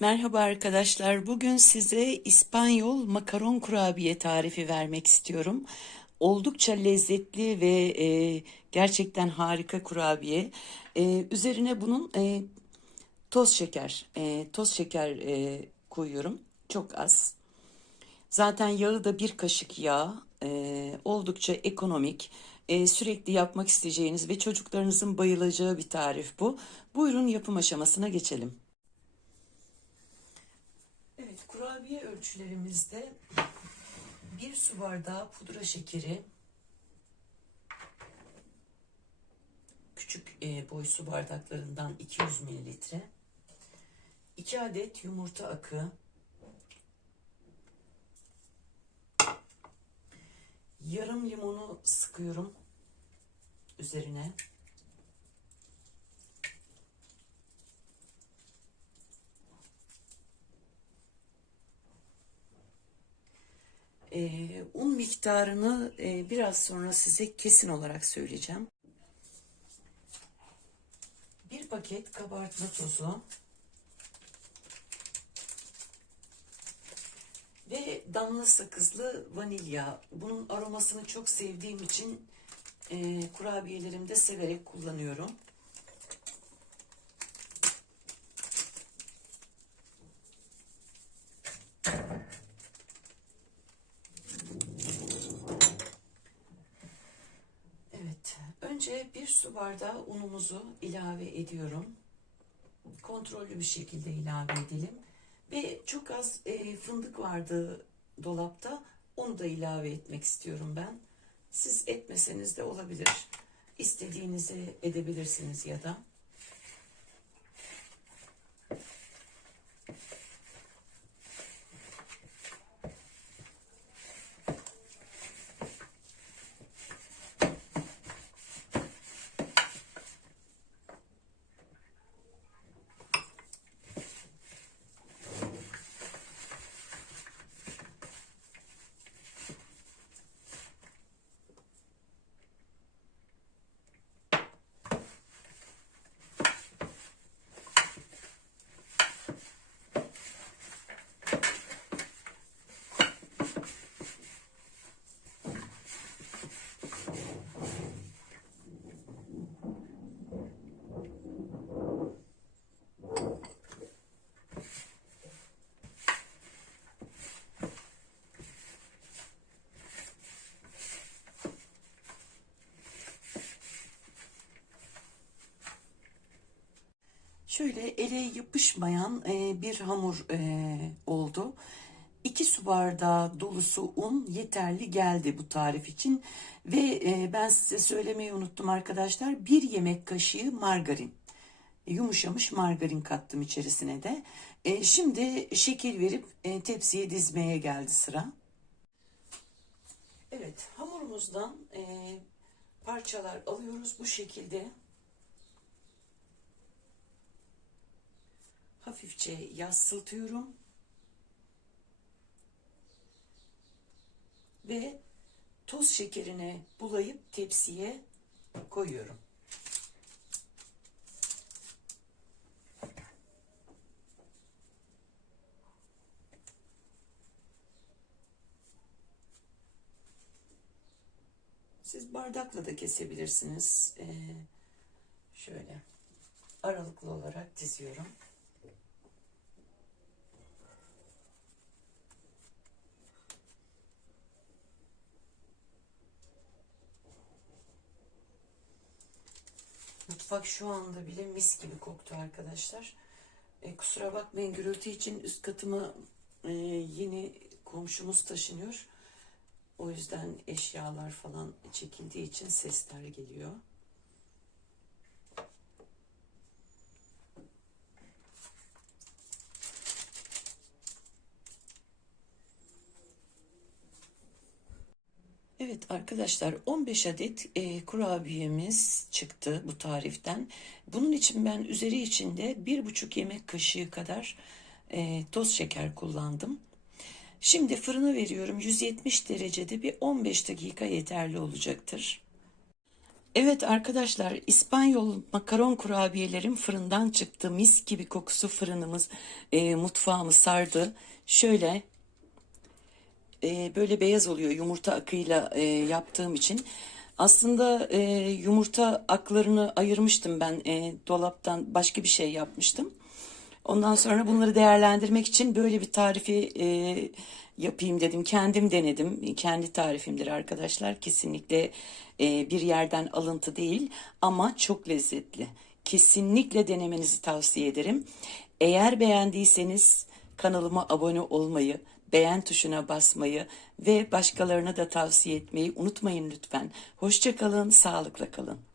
Merhaba arkadaşlar. Bugün size İspanyol makaron kurabiye tarifi vermek istiyorum. Oldukça lezzetli ve e, gerçekten harika kurabiye. E, üzerine bunun e, toz şeker, e, toz şeker e, koyuyorum. Çok az. Zaten yağı da bir kaşık yağ. E, oldukça ekonomik. E, sürekli yapmak isteyeceğiniz ve çocuklarınızın bayılacağı bir tarif bu. Buyurun yapım aşamasına geçelim. Evet, kurabiye ölçülerimizde bir su bardağı pudra şekeri, küçük e, boy su bardaklarından 200 mililitre, 2 adet yumurta akı, yarım limonu sıkıyorum üzerine. Ee, un miktarını e, biraz sonra size kesin olarak söyleyeceğim. Bir paket kabartma tozu ve damla sakızlı vanilya. Bunun aromasını çok sevdiğim için e, kurabiyelerimde severek kullanıyorum. Evet, önce bir su bardağı unumuzu ilave ediyorum. Kontrollü bir şekilde ilave edelim. Ve çok az e, fındık vardı dolapta. Onu da ilave etmek istiyorum ben. Siz etmeseniz de olabilir. İstediğinizi edebilirsiniz ya da. Şöyle ele yapışmayan e, bir hamur e, oldu. 2 su bardağı dolusu un yeterli geldi bu tarif için. Ve e, ben size söylemeyi unuttum arkadaşlar. Bir yemek kaşığı margarin. Yumuşamış margarin kattım içerisine de. E, şimdi şekil verip e, tepsiye dizmeye geldi sıra. Evet hamurumuzdan e, parçalar alıyoruz bu şekilde. Hafifçe yassıltıyorum. Ve toz şekerine bulayıp tepsiye koyuyorum. Siz bardakla da kesebilirsiniz. Ee, şöyle aralıklı olarak diziyorum. Mutfak şu anda bile mis gibi koktu arkadaşlar. E, kusura bakmayın gürültü için üst katıma e, yeni komşumuz taşınıyor. O yüzden eşyalar falan çekildiği için sesler geliyor. Evet arkadaşlar 15 adet e, kurabiyemiz çıktı bu tariften. Bunun için ben üzeri içinde bir buçuk yemek kaşığı kadar e, toz şeker kullandım. Şimdi fırına veriyorum 170 derecede bir 15 dakika yeterli olacaktır. Evet arkadaşlar İspanyol makaron kurabiyelerim fırından çıktı. Mis gibi kokusu fırınımız e, mutfağımı sardı. Şöyle e, böyle beyaz oluyor yumurta akıyla e, yaptığım için. Aslında e, yumurta aklarını ayırmıştım ben e, dolaptan başka bir şey yapmıştım. Ondan sonra bunları değerlendirmek için böyle bir tarifi e, yapayım dedim. Kendim denedim. Kendi tarifimdir arkadaşlar. Kesinlikle e, bir yerden alıntı değil ama çok lezzetli. Kesinlikle denemenizi tavsiye ederim. Eğer beğendiyseniz kanalıma abone olmayı, beğen tuşuna basmayı ve başkalarına da tavsiye etmeyi unutmayın lütfen. Hoşça kalın, sağlıkla kalın.